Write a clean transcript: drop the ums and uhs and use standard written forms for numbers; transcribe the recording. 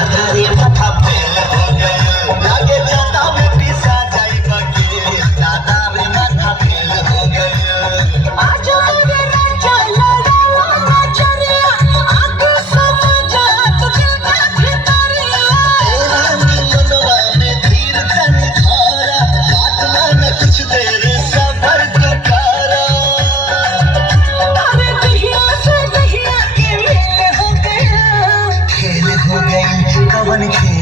दादा रे माथा फेल हो गए लागे जाता में पिसा जाई बके दादा रे माथा फेल हो गए आजा रे राजा लड़ावा चरिया आके समझा तो दिल का भितरिया रानी मनवा में धीर तनी धारा बात ना कुछ देर सबर तो करा अरे दहिया से दहिया के मेल हो गया खेल हो गई कवन खेल